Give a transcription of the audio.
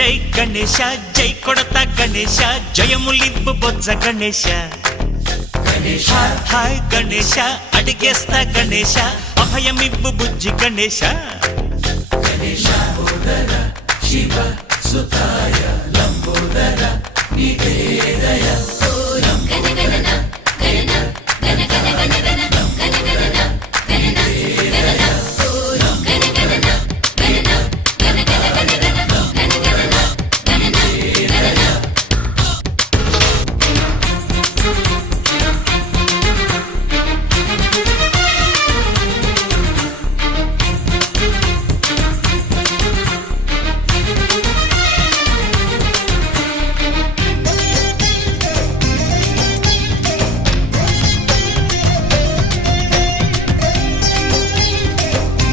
Jai Ganesha Jai కొడత Ganesha జయములివ్వు Bojja Ganesha hi Ganesha అడిగేస్తా Ganesha అభయమివ్వు Bujji Ganesha Shiva సుతాయ Lambodara నివేదయ